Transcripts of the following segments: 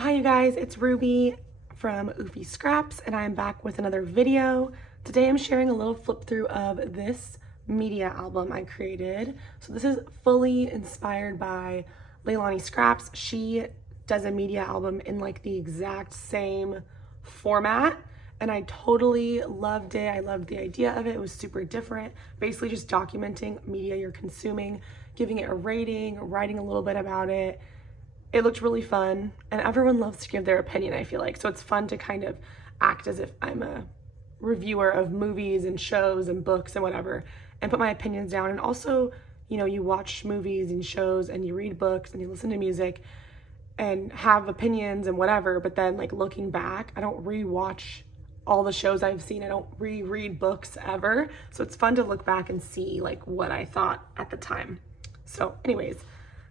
Hi you guys, it's Ruby from Leilani Scraps and I'm back with another video. Today I'm sharing a little flip through of this media album I created. So this is fully inspired by Leilani Scraps. She does a media album in like the exact same format and I totally loved it. I loved the idea of it. It was super different. Basically just documenting media you're consuming, giving it a rating, writing a little bit about it. It looked really fun and everyone loves to give their opinion, I feel like. So it's fun to kind of act as if I'm a reviewer of movies and shows and books and whatever and put my opinions down. And also, you know, you watch movies and shows and you read books and you listen to music and have opinions and whatever, but then like looking back, I don't rewatch all the shows I've seen. I don't reread books ever. So it's fun to look back and see like what I thought at the time. So anyways,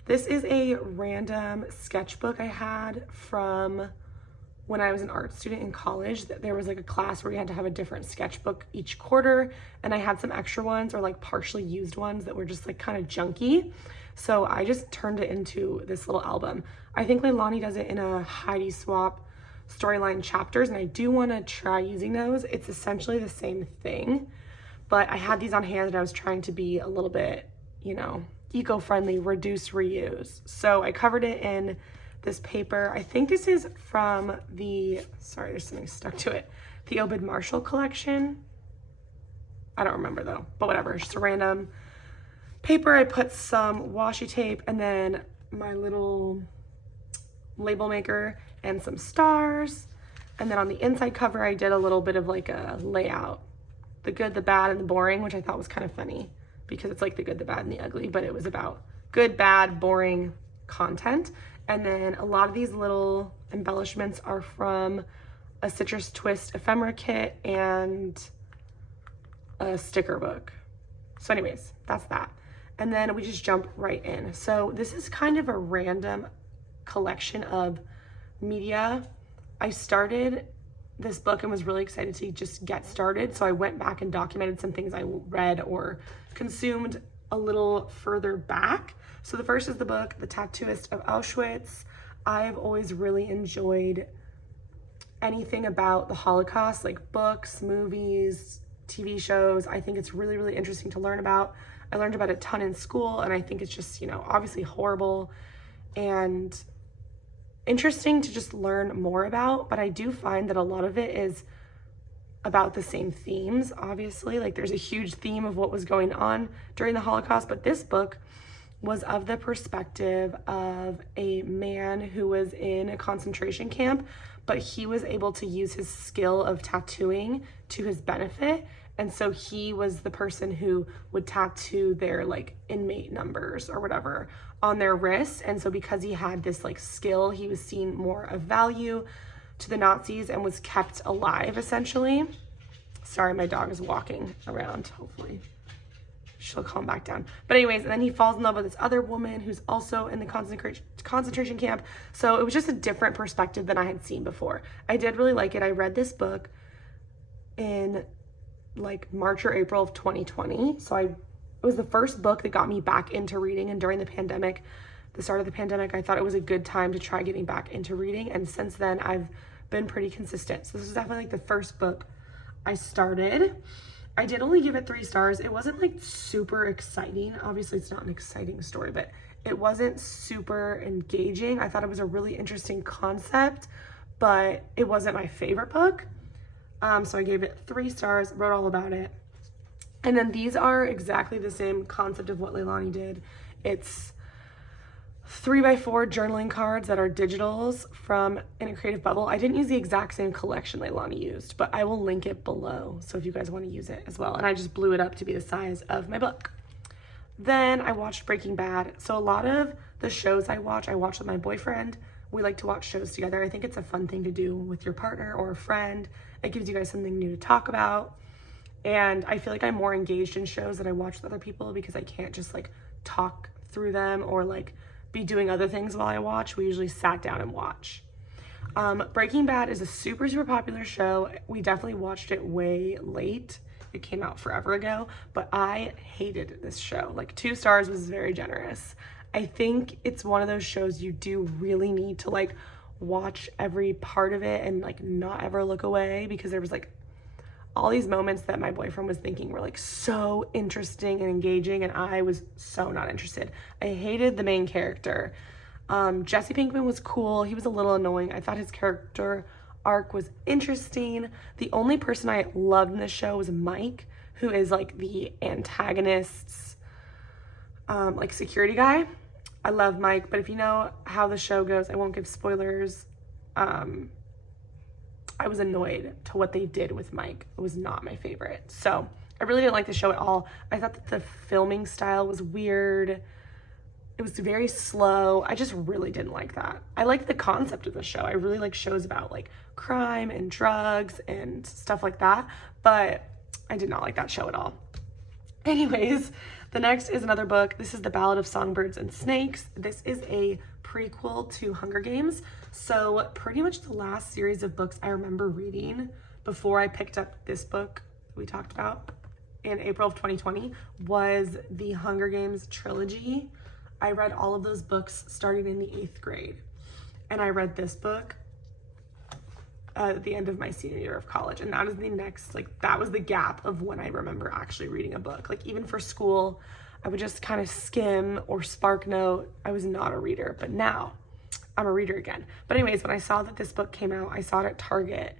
this is a random sketchbook I had from when I was an art student in college. There was like a class where you had to have a different sketchbook each quarter, and I had some extra ones or like partially used ones that were just like kind of junky. So I just turned it into this little album. I think Leilani does it in a Heidi Swap storyline chapters, and I do want to try using those. It's essentially the same thing, but I had these on hand and I was trying to be a little bit, you know, eco-friendly, reduce, reuse. So I covered it in this paper. I think this is from the, sorry, there's something stuck to it, the Obed Marshall collection. I don't remember though, but whatever, it's just a random paper. I put some washi tape and then my little label maker and some stars. And then on the inside cover, I did a little bit of like a layout, the good, the bad, and the boring, which I thought was kind of funny, because it's like the good, the bad, and the ugly, but it was about good, bad, boring content. And then a lot of these little embellishments are from a Citrus Twist ephemera kit and a sticker book. So anyways, that's that. And then we just jump right in. So this is kind of a random collection of media. I started this book and was really excited to just get started. So I went back and documented some things I read or consumed a little further back. So the first is the book, The Tattooist of Auschwitz. I've always really enjoyed anything about the Holocaust, like books, movies, TV shows. I think it's really, really interesting to learn about. I learned about it a ton in school, and I think it's just, you know, obviously horrible and interesting to just learn more about, but I do find that a lot of it is about the same themes. Obviously, like there's a huge theme of what was going on during the Holocaust, but this book was of the perspective of a man who was in a concentration camp, but he was able to use his skill of tattooing to his benefit. And so he was the person who would tattoo their like inmate numbers or whatever on their wrists. And so because he had this like skill, he was seen more of value to the Nazis and was kept alive essentially. Sorry, my dog is walking around. Hopefully she'll calm back down. But anyways, and then he falls in love with this other woman who's also in the concentration camp. So it was just a different perspective than I had seen before. I did really like it. I read this book in like March or April of 2020. So it was the first book that got me back into reading, and during the pandemic, the start of the pandemic, I thought it was a good time to try getting back into reading, and since then I've been pretty consistent. So this is definitely like the first book I started. I did only give it 3 stars. It wasn't like super exciting. Obviously it's not an exciting story, but it wasn't super engaging. I thought it was a really interesting concept, but it wasn't my favorite book. So I gave it 3 stars, wrote all about it. And then these are exactly the same concept of what Leilani did. It's 3x4 journaling cards that are digitals from In a Creative Bubble. I didn't use the exact same collection Leilani used, but I will link it below. So if you guys want to use it as well. And I just blew it up to be the size of my book. Then I watched Breaking Bad. So a lot of the shows I watch with my boyfriend. We like to watch shows together. I think it's a fun thing to do with your partner or a friend. It gives you guys something new to talk about. And I feel like I'm more engaged in shows that I watch with other people because I can't just like talk through them or like be doing other things while I watch. We usually sat down and watch. Breaking Bad is a super, super popular show. We definitely watched it way late. It came out forever ago, but I hated this show. Like 2 stars was very generous. I think it's one of those shows you do really need to like watch every part of it and like not ever look away, because there was like all these moments that my boyfriend was thinking were like so interesting and engaging, and I was so not interested. I hated the main character. Jesse Pinkman was cool. He was a little annoying. I thought his character arc was interesting. The only person I loved in this show was Mike, who is like the antagonist's like security guy. I love Mike, but if you know how the show goes, I won't give spoilers. I was annoyed to what they did with Mike. It was not my favorite. So I really didn't like the show at all. I thought that the filming style was weird. It was very slow. I just really didn't like that. I like the concept of the show. I really like shows about like crime and drugs and stuff like that, but I did not like that show at all. Anyways, the next is another book. This is The Ballad of Songbirds and Snakes. This is a prequel to Hunger Games. So pretty much the last series of books I remember reading before I picked up this book we talked about in April of 2020 was the Hunger Games trilogy. I read all of those books starting in the 8th grade. And I read this book at the end of my senior year of college. And that is the next, like, that was the gap of when I remember actually reading a book. Like, even for school, I would just kind of skim or spark note. I was not a reader, but now I'm a reader again. But anyways, when I saw that this book came out, I saw it at Target,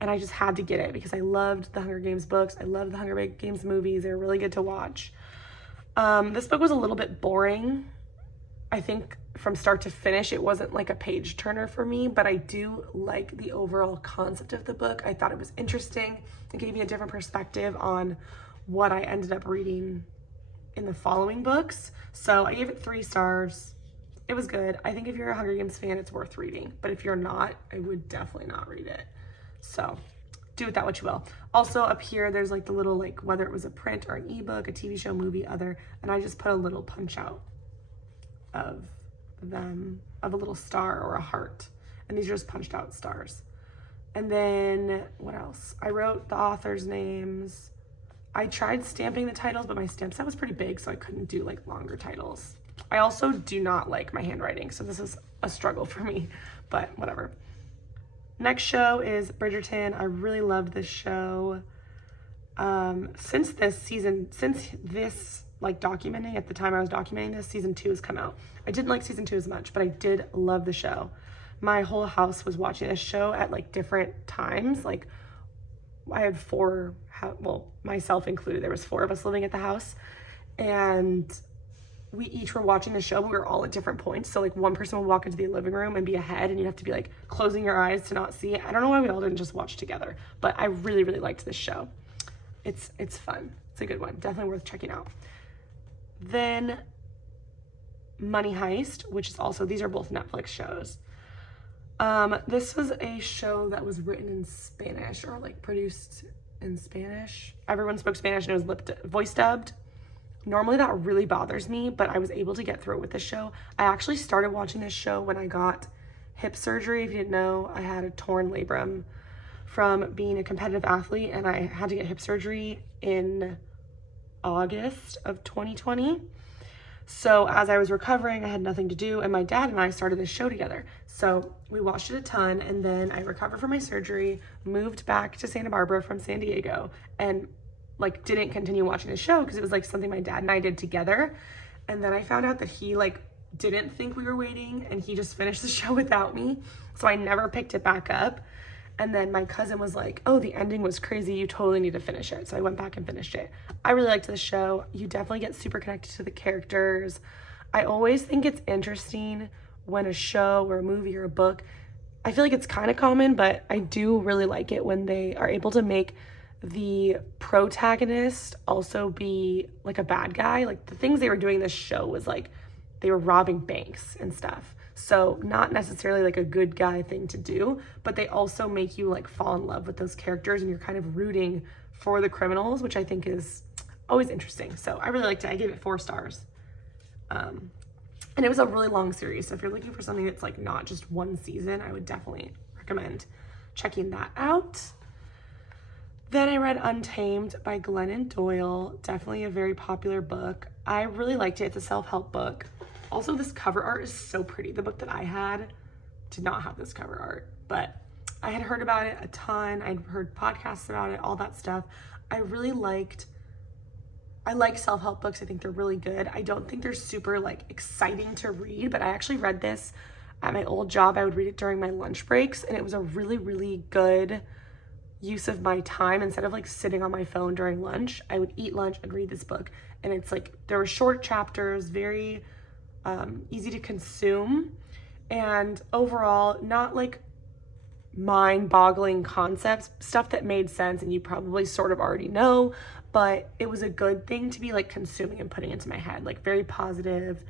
and I just had to get it because I loved the Hunger Games books. I loved the Hunger Games movies. They were really good to watch. This book was a little bit boring. I think from start to finish, it wasn't like a page turner for me, but I do like the overall concept of the book. I thought it was interesting. It gave me a different perspective on what I ended up reading in the following books. So I gave it 3 stars. It was good. I think if you're a Hunger Games fan, it's worth reading. But if you're not, I would definitely not read it. So do with that what you will. Also up here, there's like the little, like, whether it was a print or an ebook, a TV show, movie, other, and I just put a little punch out of them, of a little star or a heart. And these are just punched out stars. And then what else? I wrote the authors' names. I tried stamping the titles, but my stamp set was pretty big, so I couldn't do like longer titles. I also do not like my handwriting, so this is a struggle for me, but whatever. Next show is Bridgerton. I really loved this show. Since this like documenting, at the time I was documenting this, season 2 has come out. I didn't like season 2 as much, but I did love the show. My whole house was watching this show at like different times. Like I had 4, well, myself included, there was 4 of us living at the house, and we each were watching the show, but we were all at different points. So like one person would walk into the living room and be ahead, and you'd have to be like closing your eyes to not see it. I don't know why we all didn't just watch together, but I really, really liked this show. It's fun. It's a good one. Definitely worth checking out. Then Money Heist, which is also, these are both Netflix shows. This was a show that was written in Spanish, or like produced in Spanish. Everyone spoke Spanish, and it was voice dubbed. Normally that really bothers me, but I was able to get through it with this show. I actually started watching this show when I got hip surgery. If you didn't know, I had a torn labrum from being a competitive athlete, and I had to get hip surgery in August of 2020. So as I was recovering, I had nothing to do, and my dad and I started this show together. So we watched it a ton, and then I recovered from my surgery, moved back to Santa Barbara from San Diego, and like didn't continue watching the show because it was like something my dad and I did together. And then I found out that he like didn't think we were waiting, and he just finished the show without me. So I never picked it back up. And then my cousin was like, oh, the ending was crazy. You totally need to finish it. So I went back and finished it. I really liked the show. You definitely get super connected to the characters. I always think it's interesting when a show or a movie or a book, I feel like it's kind of common, but I do really like it when they are able to make the protagonist also be like a bad guy. Like the things they were doing in this show was like they were robbing banks and stuff. So not necessarily like a good guy thing to do, but they also make you like fall in love with those characters, and you're kind of rooting for the criminals, which I think is always interesting. So I really liked it. I gave it 4 stars. And it was a really long series. So if you're looking for something that's like not just one season, I would definitely recommend checking that out. Then I read Untamed by Glennon Doyle. Definitely a very popular book. I really liked it. It's a self-help book. Also, this cover art is so pretty. The book that I had did not have this cover art, but I had heard about it a ton. I'd heard podcasts about it, all that stuff. I like self-help books. I think they're really good. I don't think they're super like exciting to read, but I actually read this at my old job. I would read it during my lunch breaks, and it was a really, really good use of my time. Instead of like sitting on my phone during lunch, I would eat lunch and read this book. And it's like, there were short chapters, very easy to consume, and overall not like mind-boggling concepts, stuff that made sense and you probably sort of already know, but it was a good thing to be like consuming and putting into my head, like very positive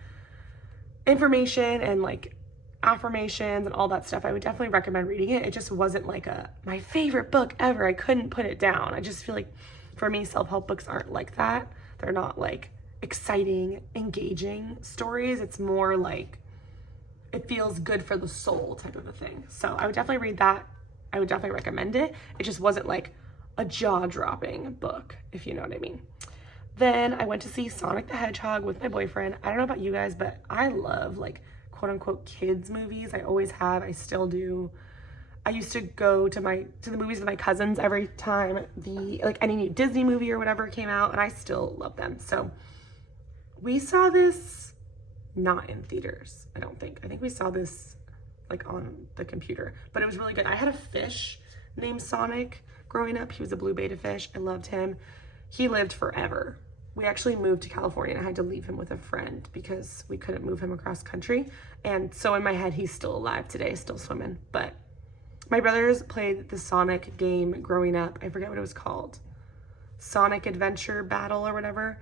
information and like affirmations and all that stuff. I would definitely recommend reading it. It just wasn't like my favorite book ever. I couldn't put it down. I just feel like for me, self-help books aren't like that. They're not like exciting, engaging stories. It's more like it feels good for the soul type of a thing. So I would definitely read that. I would definitely recommend it. It just wasn't like a jaw-dropping book, if you know what I mean. Then I went to see Sonic the Hedgehog with my boyfriend. I don't know about you guys, but I love like quote unquote kids movies. I always have, I still do. I used to go to the movies with my cousins every time like any new Disney movie or whatever came out, and I still love them. So we saw this not in theaters, I don't think. I think we saw this like on the computer, but it was really good. I had a fish named Sonic growing up. He was a blue betta fish. I loved him. He lived forever. We actually moved to California and I had to leave him with a friend because we couldn't move him across country. And so in my head, he's still alive today, still swimming. But my brothers played the Sonic game growing up. I forget what it was called. Sonic Adventure Battle or whatever.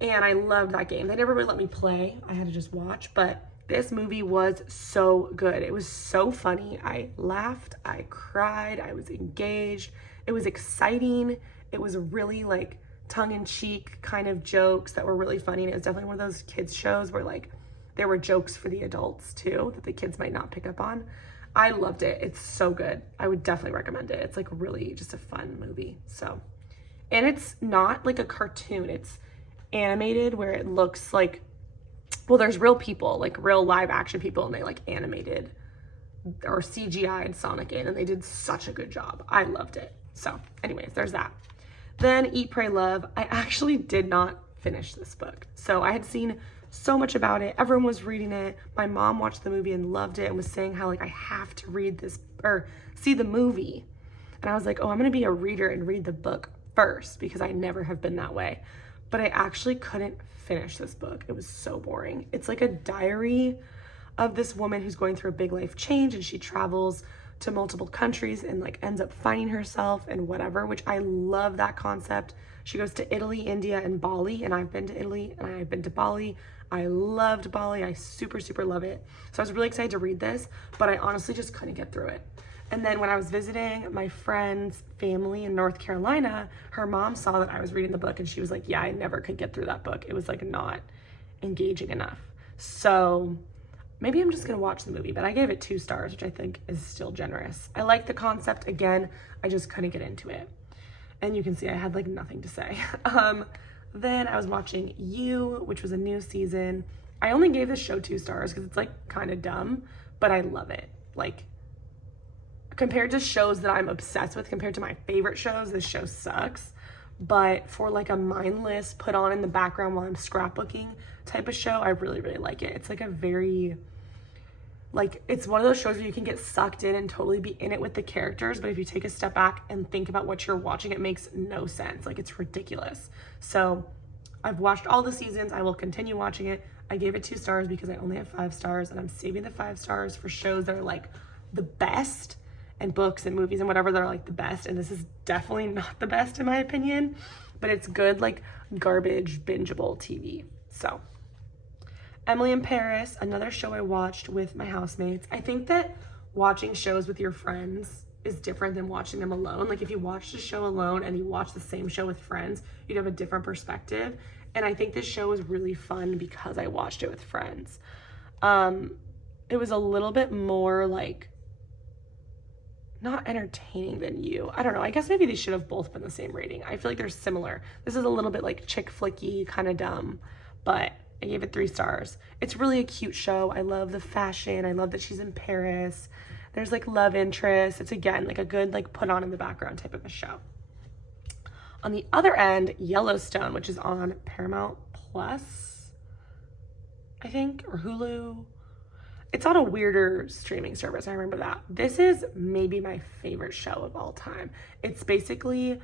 And I loved that game. They never really let me play. I had to just watch, but this movie was so good. It was so funny. I laughed, I cried, I was engaged. It was exciting. It was really like tongue-in-cheek kind of jokes that were really funny. And it was definitely one of those kids shows where like there were jokes for the adults too that the kids might not pick up on. I loved it. It's so good. I would definitely recommend it. It's like really just a fun movie. So, and it's not like a cartoon. It's animated where it looks like, well, there's real people, like real live action people, and they like animated or CGI'd Sonic in, and they did such a good job. I loved it. So anyways, there's that. Then Eat, Pray, Love. I actually did not finish this book. So I had seen so much about it. Everyone was reading it. My mom watched the movie and loved it and was saying how like I have to read this or see the movie. And I was like, oh, I'm gonna be a reader and read the book first because I never have been that way. But I actually couldn't finish this book. It was so boring. It's like a diary of this woman who's going through a big life change, and she travels to multiple countries and like ends up finding herself and whatever, which I love that concept. She goes to Italy, India, and Bali, and I've been to Italy and I've been to Bali. I loved Bali. I super, super love it. So I was really excited to read this, but I honestly just couldn't get through it. And then when I was visiting my friend's family in North Carolina, her mom saw that I was reading the book and she was like, yeah, I never could get through that book. It was like not engaging enough. So maybe I'm just gonna watch the movie, but I gave it 2 stars, which I think is still generous. I like the concept. Again, I just couldn't get into it. And you can see I had like nothing to say. Then I was watching You, which was a new season. I only gave this show 2 stars because it's like kind of dumb, but I love it. Like, compared to shows that I'm obsessed with, compared to my favorite shows, this show sucks. But for like a mindless, put on in the background while I'm scrapbooking type of show, I really, really like it. It's like a very, like, it's one of those shows where you can get sucked in and totally be in it with the characters, but if you take a step back and think about what you're watching, it makes no sense. Like, it's ridiculous. So I've watched all the seasons. I will continue watching it. I gave it 2 stars because I only have 5 stars, and I'm saving the 5 stars for shows that are like the best, and books and movies and whatever that are like the best. And this is definitely not the best in my opinion, but it's good, like garbage bingeable TV. So Emily in Paris, another show I watched with my housemates. I think that watching shows with your friends is different than watching them alone. Like if you watched a show alone and you watch the same show with friends, you'd have a different perspective. And I think this show was really fun because I watched it with friends. It was a little bit more like not entertaining than You. I don't know. I guess maybe these should have both been the same rating. I feel like they're similar. This is a little bit like chick flicky, kind of dumb, but I gave it 3 stars. It's really a cute show. I love the fashion. I love that she's in Paris. There's like love interest. It's again like a good like put on in the background type of a show. On the other end, Yellowstone, which is on Paramount Plus, I think, or Hulu. It's on a weirder streaming service. I remember that. This is maybe my favorite show of all time. It's basically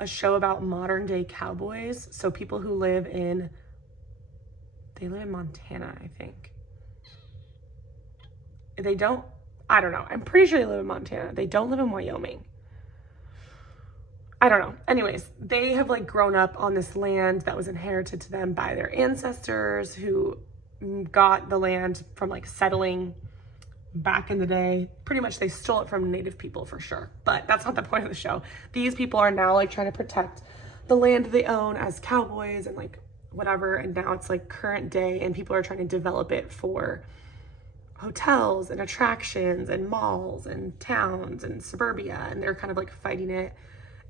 a show about modern day cowboys. So people who live in, they live in Montana, I think. They don't, I don't know. I'm pretty sure they live in Montana. They don't live in Wyoming. I don't know. Anyways, they have like grown up on this land that was inherited to them by their ancestors who got the land from like settling back in the day. Pretty much they stole it from native people for sure, but that's not the point of the show. These people are now like trying to protect the land they own as cowboys and like whatever, and now it's like current day and people are trying to develop it for hotels and attractions and malls and towns and suburbia, and they're kind of like fighting it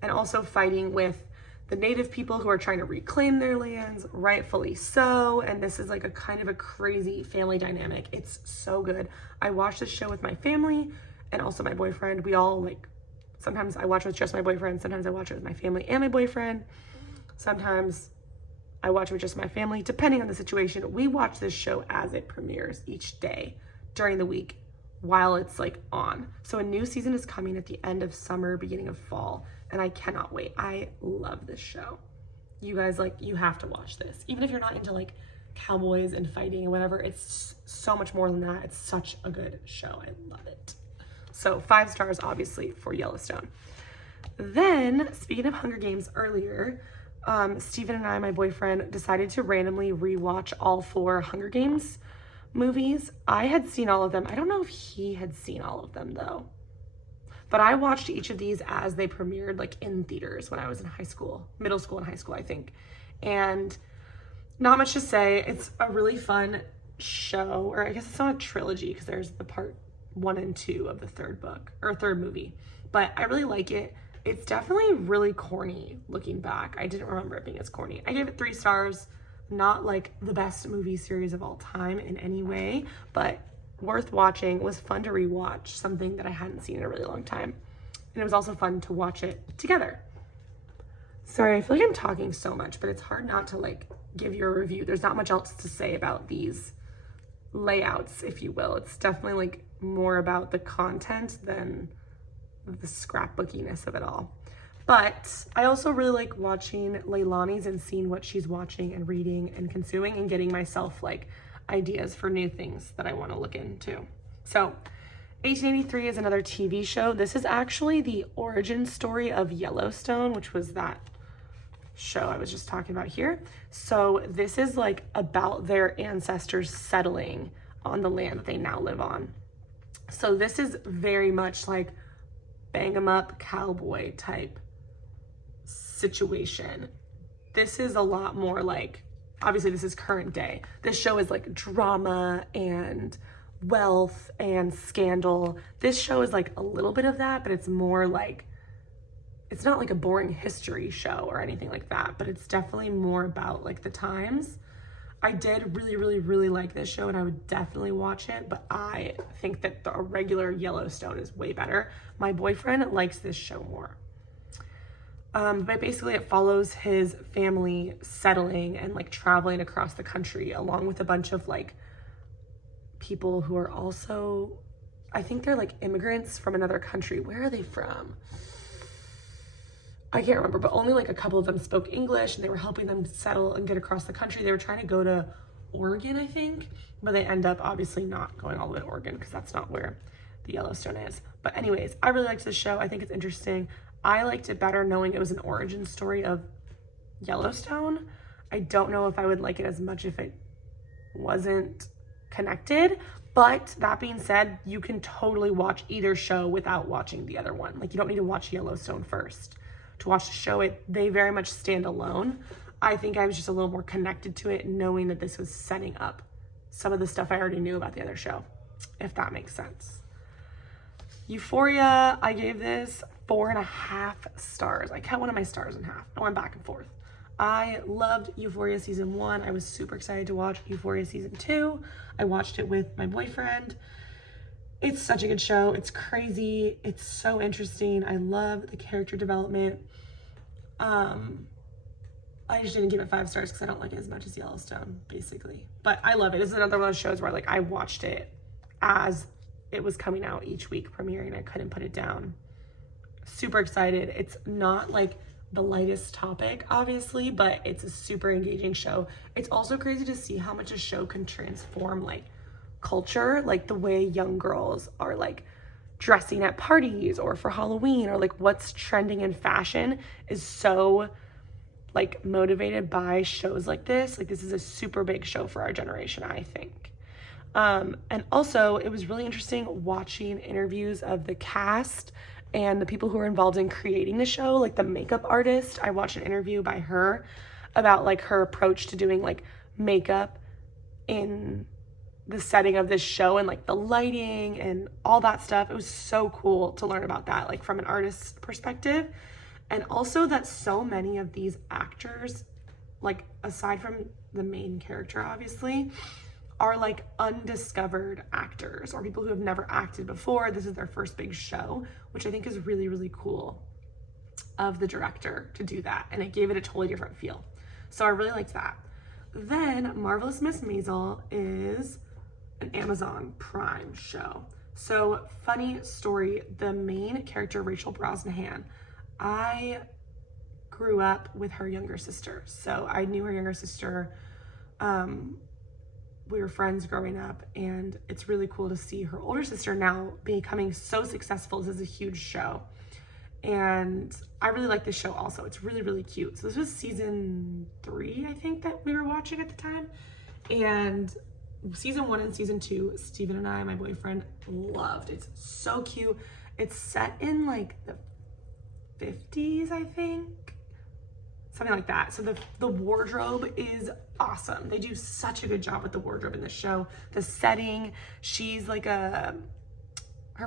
and also fighting with the native people who are trying to reclaim their lands, rightfully so. And this is like a kind of a crazy family dynamic. It's so good. I watch this show with my family and also my boyfriend. We all like, sometimes I watch with just my boyfriend. Sometimes I watch it with my family and my boyfriend. Sometimes I watch it with just my family, depending on the situation. We watch this show as it premieres each day during the week while it's like on. So a new season is coming at the end of summer, beginning of fall. And I cannot wait. I love this show. You guys, like, you have to watch this. Even if you're not into like cowboys and fighting and whatever, it's so much more than that. It's such a good show. I love it. So 5 stars, obviously, for Yellowstone. Then, speaking of Hunger Games earlier, Steven and I, my boyfriend, decided to randomly rewatch all 4 Hunger Games movies. I had seen all of them. I don't know if he had seen all of them though. But I watched each of these as they premiered, like in theaters when I was in high school, middle school and high school, I think. And not much to say. It's a really fun show, or I guess it's not a trilogy because there's the part 1 and 2 of the 3rd book or 3rd movie. But I really like it. It's definitely really corny looking back. I didn't remember it being as corny. I gave it 3 stars. Not like the best movie series of all time in any way, but worth watching. It was fun to rewatch something that I hadn't seen in a really long time. And it was also fun to watch it together. Sorry, I feel like I'm talking so much, but it's hard not to like give you a review. There's not much else to say about these layouts, if you will. It's definitely like more about the content than the scrapbookiness of it all. But I also really like watching Leilani's and seeing what she's watching and reading and consuming and getting myself like ideas for new things that I want to look into. So 1883 is another TV show. This is actually the origin story of Yellowstone, which was that show I was just talking about here. So this is like about their ancestors settling on the land that they now live on. So this is very much like bang 'em up cowboy type situation. This is a lot more like, obviously this is current day. This show is like drama and wealth and scandal. This show is like a little bit of that, but it's more like, it's not like a boring history show or anything like that, but it's definitely more about like the times. I did really like this show and I would definitely watch it, but I think that the regular Yellowstone is way better. My boyfriend likes this show more. But basically it follows his family settling and like traveling across the country along with a bunch of like people who are also, I think they're like immigrants from another country. Where are they from? I can't remember, but only like a couple of them spoke English and they were helping them settle and get across the country. They were trying to go to Oregon, I think, but they end up obviously not going all the way to Oregon because that's not where the Yellowstone is. But anyways, I really liked this show. I think it's interesting. I liked it better knowing it was an origin story of Yellowstone. I don't know if I would like it as much if it wasn't connected, but that being said, you can totally watch either show without watching the other one. Like you don't need to watch Yellowstone first to watch the show. They very much stand alone. I think I was just a little more connected to it knowing that this was setting up some of the stuff I already knew about the other show, if that makes sense. Euphoria, I gave this 4.5 stars. I cut one of my stars in half. I went back and forth. I loved Euphoria season 1. I was super excited to watch Euphoria season 2. I watched it with my boyfriend. It's such a good show. It's crazy. It's so interesting. I love the character development. I just didn't give it 5 stars because I don't like it as much as Yellowstone, basically. But I love it. This is another one of those shows where, like, I watched it as it was coming out each week, premiering. I couldn't put it down. Super excited. It's not, like, the lightest topic, obviously, but it's a super engaging show. It's also crazy to see how much a show can transform, like, culture. Like, the way young girls are, like, dressing at parties or for Halloween, or, like, what's trending in fashion is so, like, motivated by shows like this. Like, this is a super big show for our generation, I think. And also, it was really interesting watching interviews of the cast and the people who were involved in creating the show, like the makeup artist. I watched an interview by her about, like, her approach to doing, like, makeup in the setting of this show and, like, the lighting and all that stuff. It was so cool to learn about that, like, from an artist's perspective. And also that so many of these actors, like, aside from the main character, obviously, are, like, undiscovered actors or people who have never acted before. This is their first big show, which I think is really, really cool of the director to do that. And it gave it a totally different feel. So I really liked that. Then Marvelous Miss Maisel is an Amazon Prime show. So, funny story, the main character, Rachel Brosnahan, I grew up with her younger sister. So I knew her younger sister. We were friends growing up, and it's really cool to see her older sister now becoming so successful. This is a huge show. And I really like this show also. It's really, really cute. So this was season 3, I think, that we were watching at the time. And season 1 and season 2, Steven and I, my boyfriend, loved. It's so cute. It's set in, like, the 50s, I think, something like that. So the wardrobe is awesome. They do such a good job with the wardrobe in this show. The setting, she's like her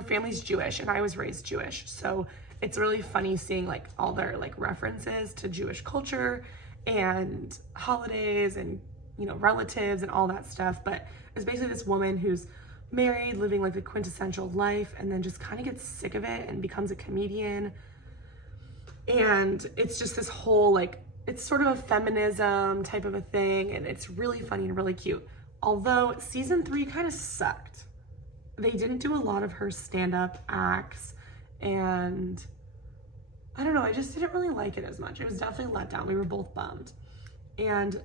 family's Jewish, and I was raised Jewish, so it's really funny seeing, like, all their, like, references to Jewish culture and holidays and, you know, relatives and all that stuff. But it's basically this woman who's married, living, like, the quintessential life, and then just kind of gets sick of it and becomes a comedian. And it's just this whole, like, it's sort of a feminism type of a thing, and it's really funny and really cute. Although season 3 kind of sucked. They didn't do a lot of her stand-up acts, and I don't know, I just didn't really like it as much. It was definitely let down. We were both bummed. And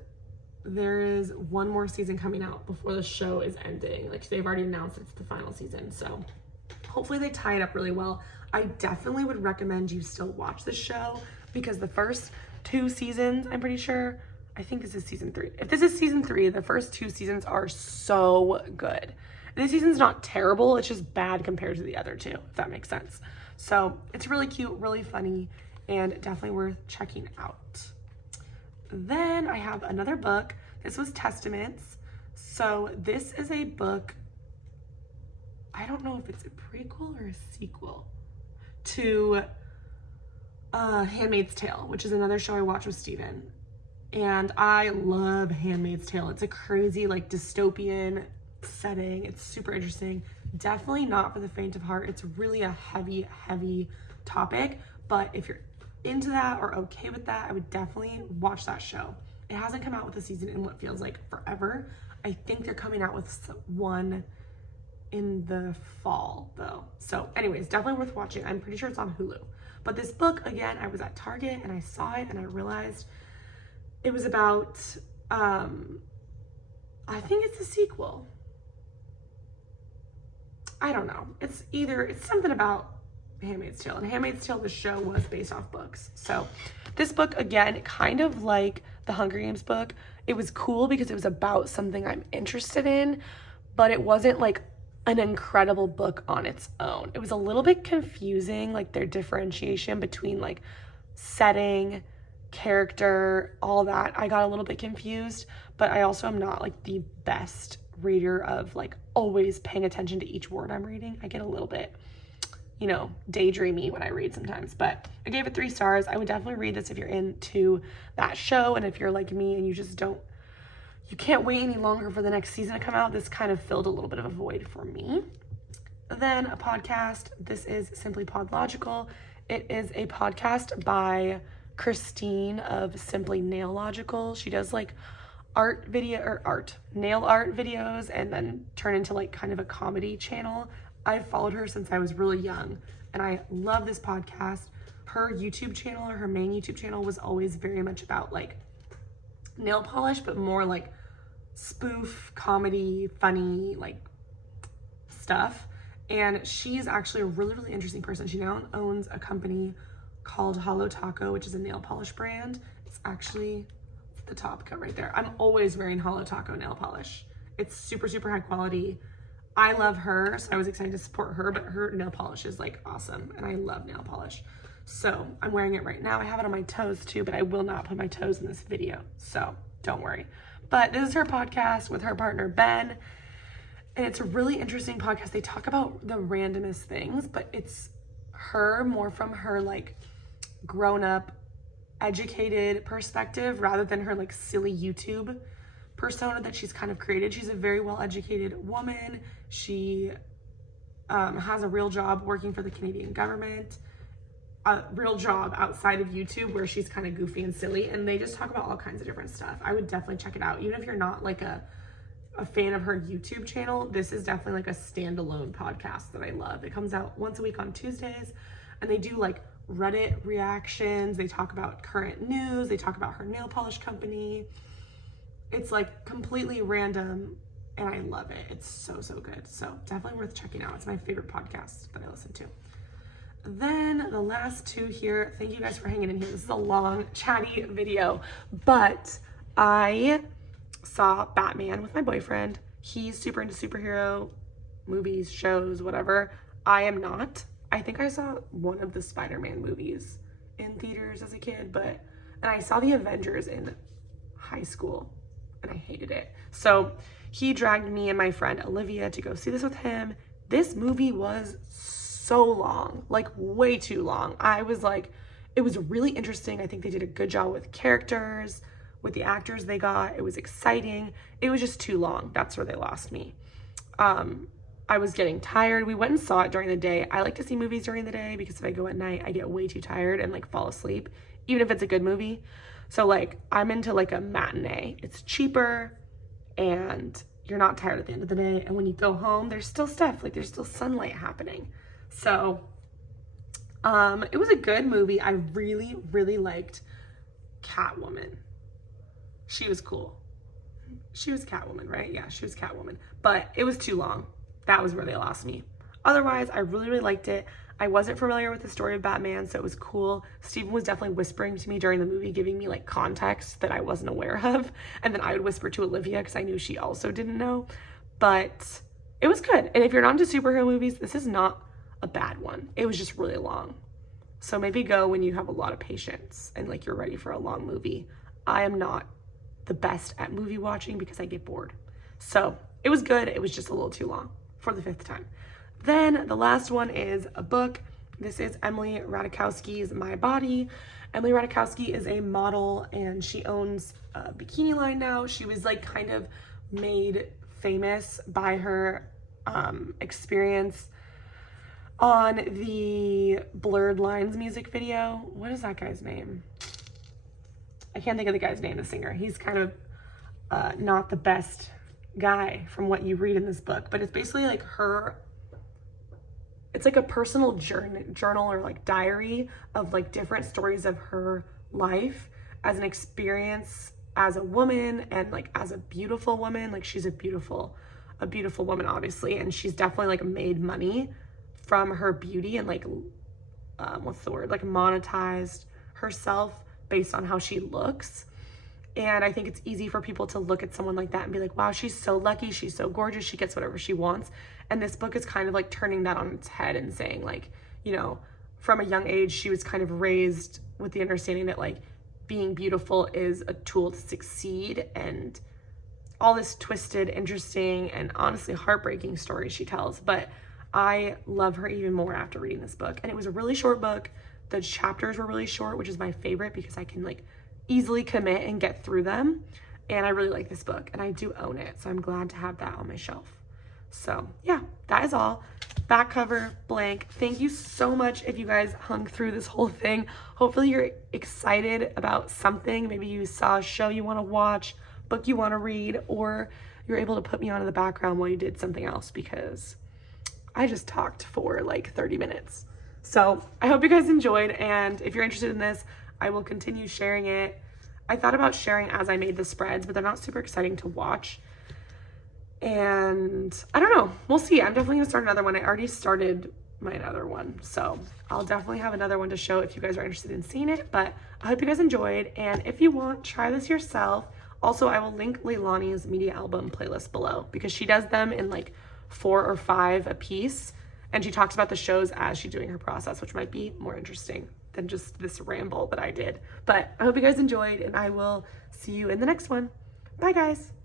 there is one more season coming out before the show is ending. Like, they've already announced it's the final season, so hopefully they tie it up really well. I definitely would recommend you still watch the show, because the first 2 seasons, I'm pretty sure, I think this is season 3. If this is season 3, the first 2 seasons are so good. This season's not terrible, it's just bad compared to the other 2, if that makes sense. So it's really cute, really funny, and definitely worth checking out. Then I have another book. This was Testaments. So this is a book, I don't know if it's a prequel or a sequel to Handmaid's Tale, which is another show I watch with Steven. And I love Handmaid's Tale. It's a crazy, like, dystopian setting. It's super interesting. Definitely not for the faint of heart. It's really a heavy, heavy topic. But if you're into that or okay with that, I would definitely watch that show. It hasn't come out with a season in what feels like forever. I think they're coming out with one in the fall, though. So anyways, definitely worth watching. I'm pretty sure it's on Hulu. But this book, again, I was at Target and I saw it and I realized it was about, I think it's a sequel. I don't know. It's something about Handmaid's Tale. And Handmaid's Tale, the show, was based off books. So this book, again, kind of like the Hunger Games book, it was cool because it was about something I'm interested in, but it wasn't like an incredible book on its own. It was a little bit confusing, like their differentiation between like setting, character, all that. I got a little bit confused, but I also am not like the best reader of like always paying attention to each word I'm reading. I get a little bit you know, daydreamy when I read sometimes. But I gave it 3 stars. I would definitely read this if you're into that show, and if you're like me and you can't wait any longer for the next season to come out. This kind of filled a little bit of a void for me. Then a podcast. This is Simply Podlogical. It is a podcast by Christine of Simply Nailogical. She does like nail art videos and then turn into like kind of a comedy channel. I've followed her since I was really young and I love this podcast. Her YouTube channel, or her main YouTube channel, was always very much about like nail polish, but more like spoof, comedy, funny, like stuff. And she's actually a really, really interesting person. She now owns a company called Hollow Taco, which is a nail polish brand. It's actually the top cut right there. I'm always wearing Hollow Taco nail polish. It's super, super high quality. I love her, so I was excited to support her, but her nail polish is like awesome, and I love nail polish. So I'm wearing it right now. I have it on my toes too, but I will not put my toes in this video, so don't worry. But this is her podcast with her partner, Ben, and it's a really interesting podcast. They talk about the randomest things, but it's her more from her like grown-up, educated perspective rather than her like silly YouTube persona that she's kind of created. She's a very well-educated woman. She has a real job working for the Canadian government, a real job outside of YouTube where she's kind of goofy and silly, and they just talk about all kinds of different stuff. I would definitely check it out. Even if you're not like a fan of her YouTube channel, this is definitely like a standalone podcast that I love. It comes out once a week on Tuesdays, and they do like Reddit reactions. They talk about current news. They talk about her nail polish company. It's like completely random, and I love it. It's so, so good. So definitely worth checking out. It's my favorite podcast that I listen to. Then the last 2 here, thank you guys for hanging in here. This is a long, chatty video, but I saw Batman with my boyfriend. He's super into superhero movies, shows, whatever. I am not. I think I saw one of the Spider-Man movies in theaters as a kid, and I saw the Avengers in high school, and I hated it. So he dragged me and my friend Olivia to go see this with him. This movie was so long, like way too long. I was like, it was really interesting. I think they did a good job with characters, with the actors they got. It was exciting. It was just too long. That's where they lost me. I was getting tired. We went and saw it during the day. I like to see movies during the day because if I go at night, I get way too tired and like fall asleep, even if it's a good movie. So like I'm into like a matinee. It's cheaper and you're not tired at the end of the day. And when you go home, there's still stuff, like there's still sunlight happening. So it was a good movie. I really, really liked Catwoman. She was cool. She was Catwoman, right? Yeah, she was Catwoman. But it was too long. That was where they lost me. Otherwise, I really, really liked it. I wasn't familiar with the story of Batman, so it was cool. Steven was definitely whispering to me during the movie, giving me like context that I wasn't aware of. And then I would whisper to Olivia because I knew she also didn't know. But it was good. And if you're not into superhero movies, this is not a bad one. It was just really long. So maybe go when you have a lot of patience and like you're ready for a long movie. I am not the best at movie watching because I get bored. So it was good. It was just a little too long for the 5th time. Then the last one is a book. This is Emily Ratajkowski's My Body. Emily Ratajkowski is a model and she owns a bikini line now. She was like kind of made famous by her experience on the Blurred Lines music video. What is that guy's name? I can't think of the guy's name, the singer. He's kind of not the best guy from what you read in this book, but it's basically like her, it's like a personal journal or like diary of like different stories of her life as an experience as a woman and like as a beautiful woman. Like she's a beautiful woman, obviously, and she's definitely like made money from her beauty and like what's the word, like monetized herself based on how she looks. And I think it's easy for people to look at someone like that and be like, wow, she's so lucky, she's so gorgeous, she gets whatever she wants. And this book is kind of like turning that on its head and saying like, you know, from a young age, she was kind of raised with the understanding that like being beautiful is a tool to succeed, and all this twisted, interesting, and honestly heartbreaking story she tells. But I love her even more after reading this book. And it was a really short book. The chapters were really short, which is my favorite because I can like easily commit and get through them. And I really like this book and I do own it. So I'm glad to have that on my shelf. So yeah, that is all. Back cover, blank. Thank you so much if you guys hung through this whole thing. Hopefully you're excited about something. Maybe you saw a show you want to watch, book you want to read, or you're able to put me on in the background while you did something else because I just talked for like 30 minutes. So I hope you guys enjoyed, and if you're interested in this, I will continue sharing it. I thought about sharing as I made the spreads, but they're not super exciting to watch. And I don't know, we'll see. I'm definitely gonna start another one. I already started my other one, so I'll definitely have another one to show if you guys are interested in seeing it. But I hope you guys enjoyed, and if you want, try this yourself. Also, I will link Leilani's media album playlist below because she does them in like 4 or 5 a piece, and she talks about the shows as she's doing her process, which might be more interesting than just this ramble that I did. But I hope you guys enjoyed, and I will see you in the next one. Bye guys.